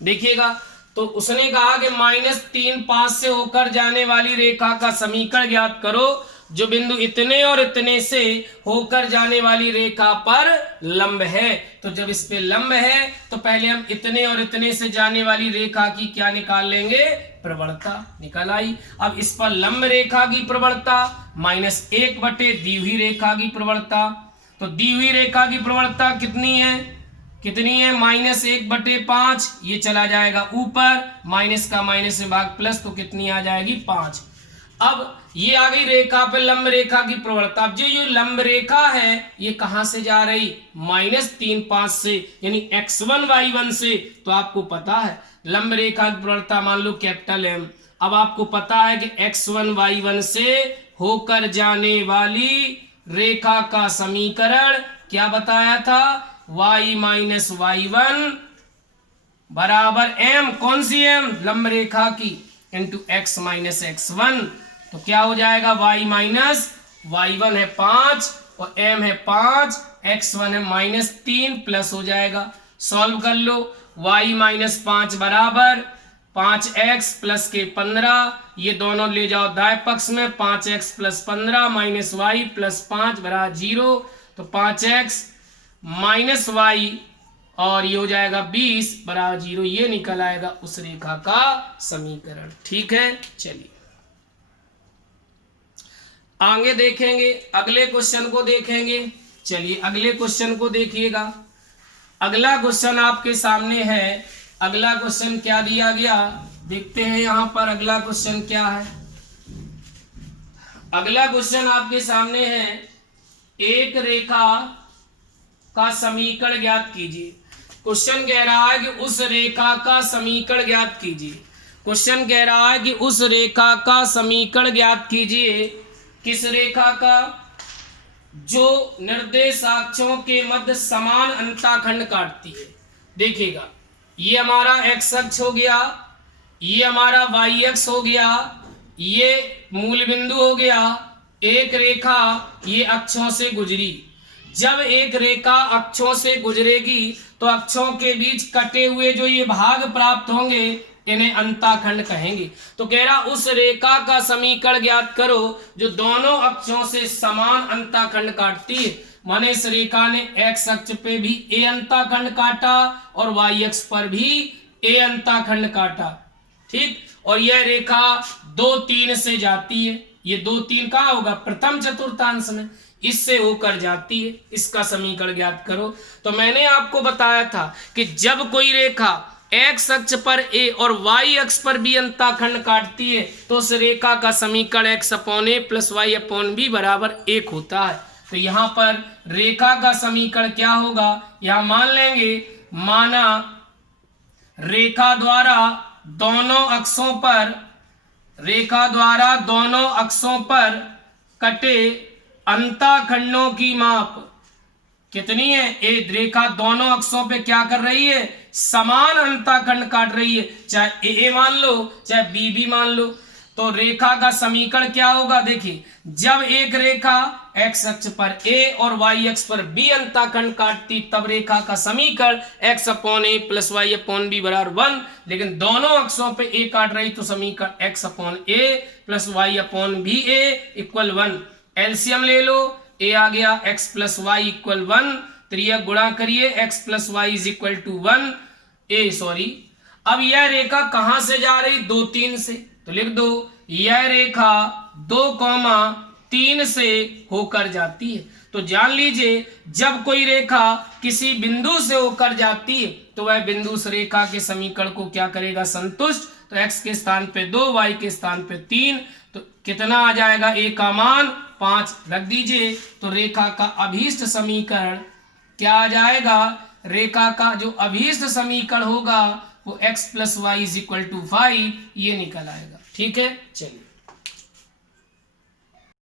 देखिएगा, तो उसने कहा कि -3 5 से होकर जाने वाली रेखा का समीकरण ज्ञात करो जो बिंदु इतने और इतने से होकर जाने वाली रेखा पर लंब है। तो जब इस पे लंब है तो पहले हम इतने और इतने से जाने वाली रेखा की क्या निकाल लेंगे, प्रवणता निकल आई। अब इस पर लंब रेखा की प्रवणता -1 बटे दी हुई रेखा की प्रवणता, तो दी हुई रेखा की प्रवणता कितनी है, -1 बटे 5, ये चला जाएगा ऊपर, माइनस का माइनस में भाग प्लस, तो कितनी आ जाएगी 5। अब ये आ गई रेखा पे लंब रेखा की प्रवणता। अब जो ये लंब रेखा है ये कहां से जा रही, -3 5 से, यानी x1 y1 से। तो आपको पता है लंब रेखा की प्रवणता मान लो कैपिटल M। अब आपको पता है कि x1 y1 से होकर जाने वाली रेखा का समीकरण क्या बताया था, y माइनस y1 बराबर m, कौन सी m, लंब रेखा की, इंटू x माइनस x1। तो क्या हो जाएगा, y माइनस y1 है 5 और m है 5, x1 है -3, प्लस हो जाएगा, सॉल्व कर लो, y माइनस 5 बराबर 5x प्लस के 15, ये दोनों ले जाओ दाएं पक्ष में, 5x plus 15 minus y plus 5 बराबर 0, तो 5x माइनस y और ये हो जाएगा 20 बराबर 0, ये निकल आएगा उस रेखा का समीकरण। ठीक है, चलिए आगे देखेंगे, अगले क्वेश्चन को देखेंगे। चलिए अगले क्वेश्चन को देखिएगा। अगला क्वेश्चन आपके सामने है। अगला क्वेश्चन क्या दिया गया, देखते हैं यहां पर अगला क्वेश्चन क्या है। अगला क्वेश्चन आपके सामने है, एक रेखा का समीकरण ज्ञात कीजिए। क्वेश्चन कह रहा है कि उस रेखा का समीकरण ज्ञात कीजिए। क्वेश्चन कह रहा है कि उस रेखा का समीकरण ज्ञात कीजिए। किस रेखा का, जो निर्देशाक्षों के मध्य समान अंतःखंड काटती है। देखिएगा, ये हमारा x अक्ष हो गया, ये हमारा y अक्ष हो गया, ये मूल बिंदु हो गया। एक रेखा ये अक्षों से गुजरी। जब एक रेखा अक्षों से गुजरेगी तो अक्षों के बीच कटे हुए जो ये भाग प्राप्त होंगे इन्हें अंतःखंड कहेंगे। तो कह रहा उस रेखा का समीकरण ज्ञात करो जो दोनों अक्षों से समान अंतःखंड काटती है। माने इस रेखा ने x अक्ष पे भी a अंतःखंड काटा और y अक्ष पर भी a अंतःखंड काटा। ठीक, और यह रेखा 2 3 से जाती है। ये 2 3 कहाँ होगा, प्रथम चतुर्थांश में, इससे होकर जाती है। इसका समीकरण ज्ञात करो। तो मैंने आपको बताया था कि जब कोई रेखा x अक्ष पर a और y अक्ष पर b अंतःखंड काटती है तो उस रेखा का समीकरण x upon a plus y upon b बराबर 1 होता है। तो यहाँ पर रेखा का समीकरण क्या होगा, यहाँ मान लेंगे, माना रेखा द्वारा दोनों अक्षों पर कटे अंतःखंडों की माप कितनी है, एक रेखा दोनों अक्षों पे क्या कर रही है, समान अंतःखंड काट रही है। चाहे ए मान लो चाहे बी भी मान लो। तो रेखा का समीकरण क्या होगा, देखिए जब एक रेखा x अक्ष पर a और y अक्ष पर b अंतःखंड काटती तब रेखा का समीकरण x upon a plus y upon b बराबर 1। लेकिन दोनों अक्षों पे a काट रही तो समीकरण x upon a plus y upon b a equal 1। LCM ले लो, a आ गया x प्लस वाई इक्वल 1, त्रियक गुणा करिए x plus y is equal to 1। अब यह रेखा कहां से जा रही, 2 3 से, तो लिख दो यह रेखा 2 3 से होकर जाती है। तो जान लीजिए जब कोई रेखा किसी बिंदु से होकर जाती है तो वह बिंदु उस रेखा के समीकरण को क्या करेगा, संतुष्ट। तो x के स्थान पे 2, y के स्थान पे 3, तो कितना आ जाएगा, a का मान 5 रख दीजिए। तो रेखा का अभीष्ट समीकरण क्या आ जाएगा, रेखा का जो अभीष्ट समीकरण होगा वो x plus y is equal to 5, ये निकल आएगा। ठीक है, चलिए